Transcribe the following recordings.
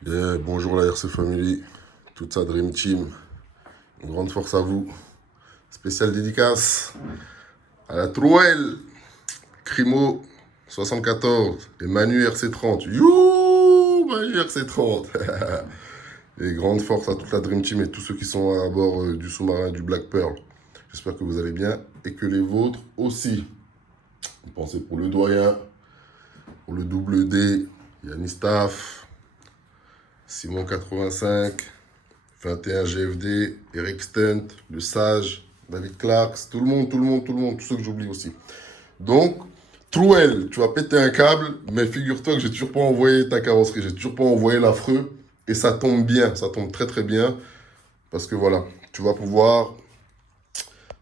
Bonjour la RC Family, toute sa Dream Team, une grande force à vous. Spéciale dédicace à la Trouelle, Crimo 74 et Manu RC30. You Manu RC30. Et grande force à toute la Dream Team et tous ceux qui sont à bord du sous-marin du Black Pearl. J'espère que vous allez bien et que les vôtres aussi. Pensez pour le doyen, pour le double D, Yannis Staff, Simon 85, 21 GFD, Eric Stunt, Le Sage, David Clarks, tout le monde, tous ceux que j'oublie aussi. Donc, Trouel, tu vas péter un câble, mais figure-toi que j'ai toujours pas envoyé ta carrosserie, j'ai toujours pas envoyé l'affreux, et ça tombe bien, ça tombe très très bien, parce que voilà, tu vas pouvoir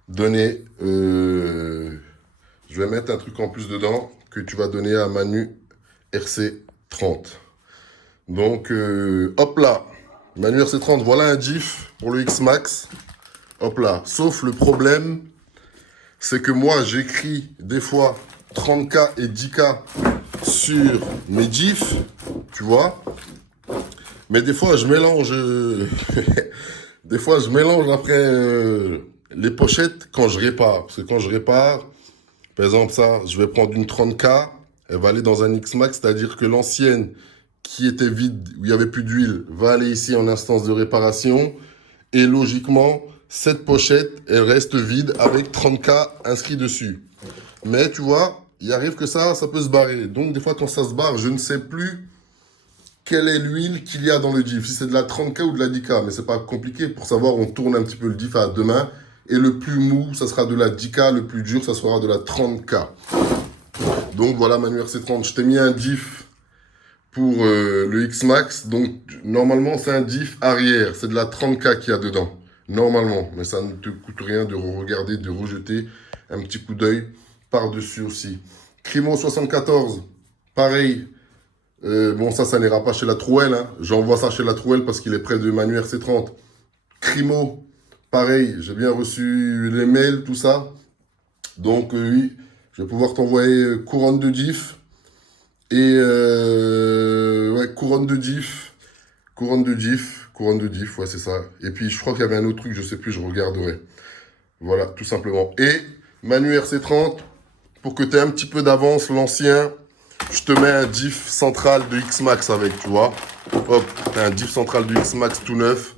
donner, je vais mettre un truc en plus dedans, que tu vas donner à Manu RC30. Donc, hop là, Manu RC30, voilà un diff pour le X-Max. Hop là. Sauf le problème, c'est que moi, j'écris des fois 30K et 10K sur mes diffs, tu vois. Mais des fois, je mélange... des fois, je mélange après les pochettes quand je répare. Parce que quand je répare, par exemple, ça, je vais prendre une 30K, elle va aller dans un X-Max, c'est-à-dire que l'ancienne qui était vide, où il n'y avait plus d'huile, va aller ici en instance de réparation. Et logiquement, cette pochette, elle reste vide avec 30K inscrit dessus. Mais tu vois, il arrive que ça peut se barrer. Donc des fois, quand ça se barre, je ne sais plus quelle est l'huile qu'il y a dans le diff. Si c'est de la 30K ou de la 10K. Mais c'est pas compliqué. Pour savoir, on tourne un petit peu le diff à deux mains. Et le plus mou, ça sera de la 10K. Le plus dur, ça sera de la 30K. Donc voilà, Manu RC30, je t'ai mis un diff pour le X-Max. Donc normalement, c'est un diff arrière. C'est de la 30K qu'il y a dedans. Normalement. Mais ça ne te coûte rien de regarder, de rejeter un petit coup d'œil par-dessus aussi. Crimo 74, pareil. Bon, ça n'ira pas chez la Trouelle. Hein. J'envoie ça chez la Trouelle parce qu'il est près de Manu RC30. Crimo, pareil. J'ai bien reçu les mails, tout ça. Donc oui, je vais pouvoir t'envoyer couronne de diff. Et ouais, couronne de diff, ouais, c'est ça. Et puis je crois qu'il y avait un autre truc, je sais plus, je regarderai. Voilà, tout simplement. Et Manu RC30, pour que tu aies un petit peu d'avance, l'ancien, je te mets un diff central de X-Max avec, tu vois. Hop, t'as un diff central de X-Max tout neuf.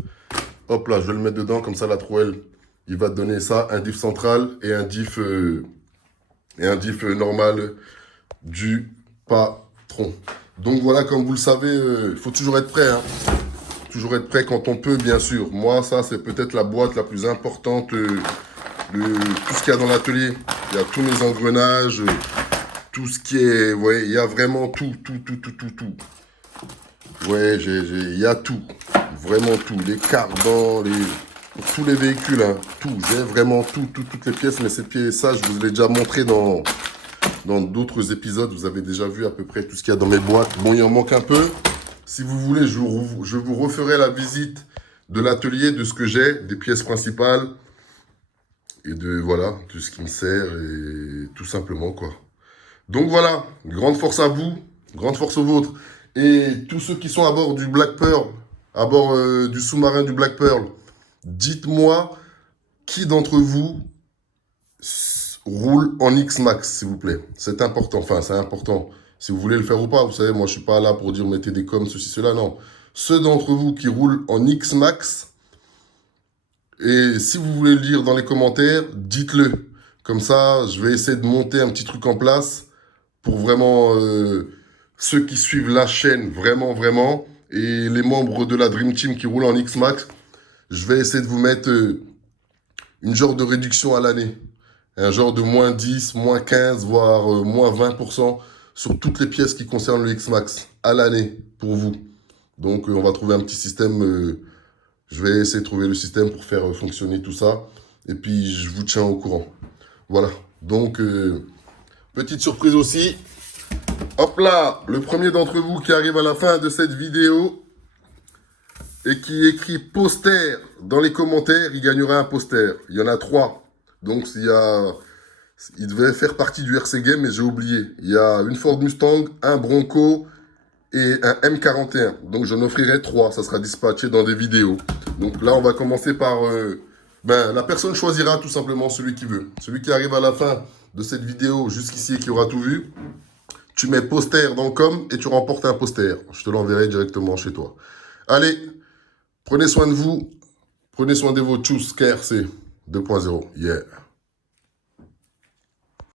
Hop là, je vais le mettre dedans, comme ça la trouelle, il va te donner ça, un diff central et un diff normal du patron. Donc voilà, comme vous le savez, il faut toujours être prêt. Hein. Toujours être prêt quand on peut, bien sûr. Moi, ça, c'est peut-être la boîte la plus importante de tout ce qu'il y a dans l'atelier. Il y a tous mes engrenages, tout ce qui est... Vous voyez, il y a vraiment tout. Ouais, il y a tout. Vraiment tout. Les cardans, tous les véhicules, hein, tout. J'ai vraiment toutes les pièces. Mais ces pièces, ça, je vous l'ai déjà montré dans d'autres épisodes. Vous avez déjà vu à peu près tout ce qu'il y a dans mes boîtes. Bon, il en manque un peu. Si vous voulez, je vous referai la visite de l'atelier, de ce que j'ai, des pièces principales. Et de, voilà, de ce qui me sert. Et tout simplement, quoi. Donc voilà, grande force à vous. Grande force aux vôtres. Et tous ceux qui sont à bord du Black Pearl, à bord du sous-marin du Black Pearl, dites-moi qui d'entre vous roule en X-Max, s'il vous plaît. C'est important, enfin, c'est important. Si vous voulez le faire ou pas, vous savez, moi, je suis pas là pour dire mettez des coms, ceci, cela, non. Ceux d'entre vous qui roulent en X-Max, et si vous voulez le dire dans les commentaires, dites-le. Comme ça, je vais essayer de monter un petit truc en place pour vraiment ceux qui suivent la chaîne, vraiment, et les membres de la Dream Team qui roulent en X-Max, je vais essayer de vous mettre une genre de réduction à l'année. Un genre de moins 10, moins 15, voire moins 20% sur toutes les pièces qui concernent le X-Max à l'année pour vous. Donc on va trouver un petit système. Je vais essayer de trouver le système pour faire fonctionner tout ça. Et puis je vous tiens au courant. Voilà. Donc petite surprise aussi. Hop là, le premier d'entre vous qui arrive à la fin de cette vidéo et qui écrit poster dans les commentaires, il gagnera un poster. Il y en a 3. Donc il devait faire partie du RC Game, mais j'ai oublié. Il y a une Ford Mustang, un Bronco et un M41. Donc j'en offrirai 3, ça sera dispatché dans des vidéos. Donc là, on va commencer par... la personne choisira tout simplement celui qui veut. Celui qui arrive à la fin de cette vidéo jusqu'ici et qui aura tout vu, tu mets poster dans le com et tu remportes un poster. Je te l'enverrai directement chez toi. Allez, prenez soin de vous. Prenez soin de vos tchous KRC 2.0. Yeah.